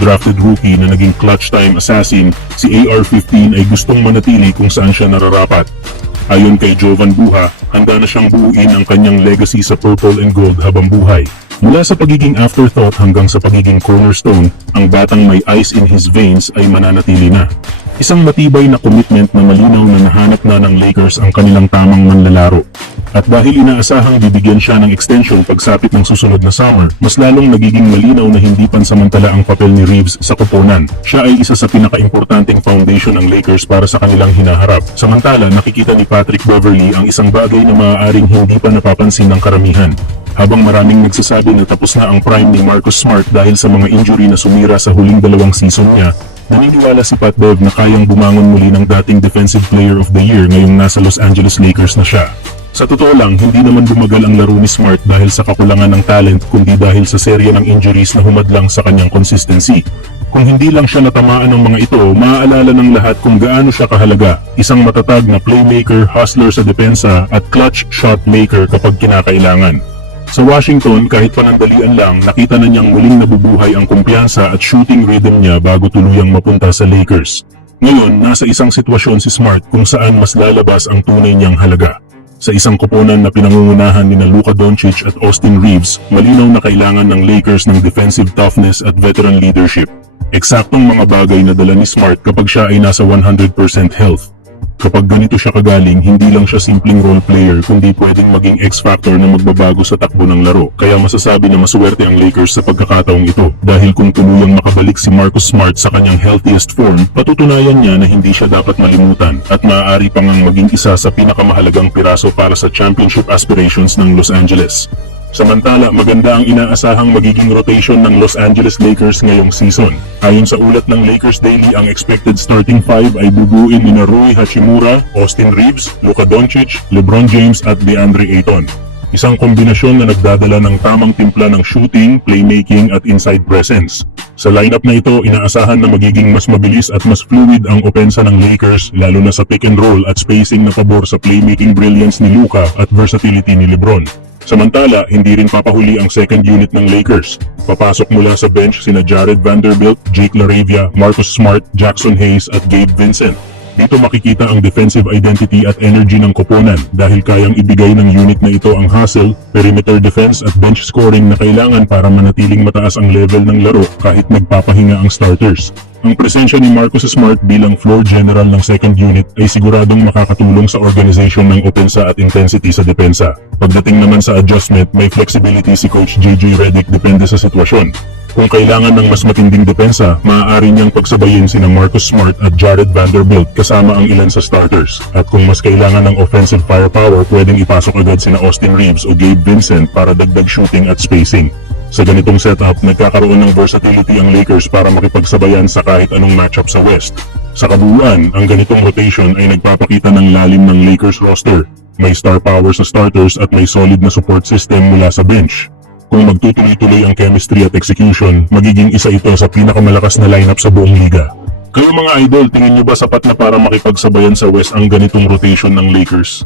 undrafted rookie na naging clutch time assassin, si AR-15 ay gustong manatili kung saan siya nararapat. Ayon kay Jovan Buha, handa na siyang buuin ang kanyang legacy sa purple and gold habang buhay. Mula sa pagiging afterthought hanggang sa pagiging cornerstone, ang batang may ice in his veins ay mananatili na. Isang matibay na commitment na malinaw na nahanap na ng Lakers ang kanilang tamang manlalaro. At dahil inaasahang bibigyan siya ng extension pagsapit ng susunod na summer, mas lalong nagiging malinaw na hindi pansamantala ang papel ni Reeves sa koponan. Siya ay isa sa pinaka-importanting foundation ng Lakers para sa kanilang hinaharap. Samantala, nakikita ni Patrick Beverley ang isang bagay na maaaring hindi pa napapansin ng karamihan. Habang maraming nagsasabi na tapos na ang prime ni Marcus Smart dahil sa mga injury na sumira sa huling 2 season niya, naniniwala si Pat Bev na kayang bumangon muli ng dating Defensive Player of the Year ngayong nasa Los Angeles Lakers na siya. Sa totoo lang, hindi naman bumagal ang laro ni Smart dahil sa kakulangan ng talent kundi dahil sa serya ng injuries na humadlang sa kanyang consistency. Kung hindi lang siya natamaan ng mga ito, maaalala ng lahat kung gaano siya kahalaga. Isang matatag na playmaker, hustler sa depensa at clutch shot maker kapag kinakailangan. Sa Washington, kahit panandalian lang, nakita na niyang muling nabubuhay ang kumpiyansa at shooting rhythm niya bago tuluyang mapunta sa Lakers. Ngayon, nasa isang sitwasyon si Smart kung saan mas lalabas ang tunay niyang halaga. Sa isang koponan na pinangungunahan ni Luka Doncic at Austin Reeves, malinaw na kailangan ng Lakers ng defensive toughness at veteran leadership. Eksaktong mga bagay na dala ni Smart kapag siya ay nasa 100% health. Kapag ganito siya kagaling, hindi lang siya simpleng role player kundi pwedeng maging X-factor na magbabago sa takbo ng laro. Kaya masasabi na maswerte ang Lakers sa pagkakataong ito. Dahil kung tuluyang makabalik si Marcus Smart sa kanyang healthiest form, patutunayan niya na hindi siya dapat malimutan at maaari pang maging isa sa pinakamahalagang piraso para sa championship aspirations ng Los Angeles. Samantala, maganda ang inaasahang magiging rotation ng Los Angeles Lakers ngayong season. Ayon sa ulat ng Lakers Daily, ang expected starting five ay bubuin ni Rui Hachimura, Austin Reeves, Luka Doncic, LeBron James at DeAndre Ayton. Isang kombinasyon na nagdadala ng tamang timpla ng shooting, playmaking at inside presence. Sa lineup na ito, inaasahan na magiging mas mabilis at mas fluid ang opensa ng Lakers lalo na sa pick and roll at spacing na pabor sa playmaking brilliance ni Luka at versatility ni LeBron. Samantala, hindi rin papahuli ang second unit ng Lakers. Papasok mula sa bench sina Jared Vanderbilt, Jake LaRavia, Marcus Smart, Jackson Hayes at Gabe Vincent. Dito makikita ang defensive identity at energy ng koponan dahil kayang ibigay ng unit na ito ang hustle, perimeter defense at bench scoring na kailangan para manatiling mataas ang level ng laro kahit nagpapahinga ang starters. Ang presensya ni Marcus Smart bilang floor general ng second unit ay siguradong makakatulong sa organization ng opensa at intensity sa depensa. Pagdating naman sa adjustment, may flexibility si Coach JJ Redick depende sa sitwasyon. Kung kailangan ng mas matinding depensa, maaari niyang pagsabayin sina Marcus Smart at Jared Vanderbilt kasama ang ilan sa starters. At kung mas kailangan ng offensive firepower, pwedeng ipasok agad sina Austin Reeves o Gabe Vincent para dagdag shooting at spacing. Sa ganitong setup, nagkakaroon ng versatility ang Lakers para makipagsabayan sa kahit anong matchup sa West. Sa kabuuan, ang ganitong rotation ay nagpapakita ng lalim ng Lakers roster. May star power sa starters at may solid na support system mula sa bench. Kung magtutuloy-tuloy ang chemistry at execution, magiging isa ito sa pinakamalakas na lineup sa buong liga. Kayo mga idol, tingin nyo ba sapat na para makipagsabayan sa West ang ganitong rotation ng Lakers?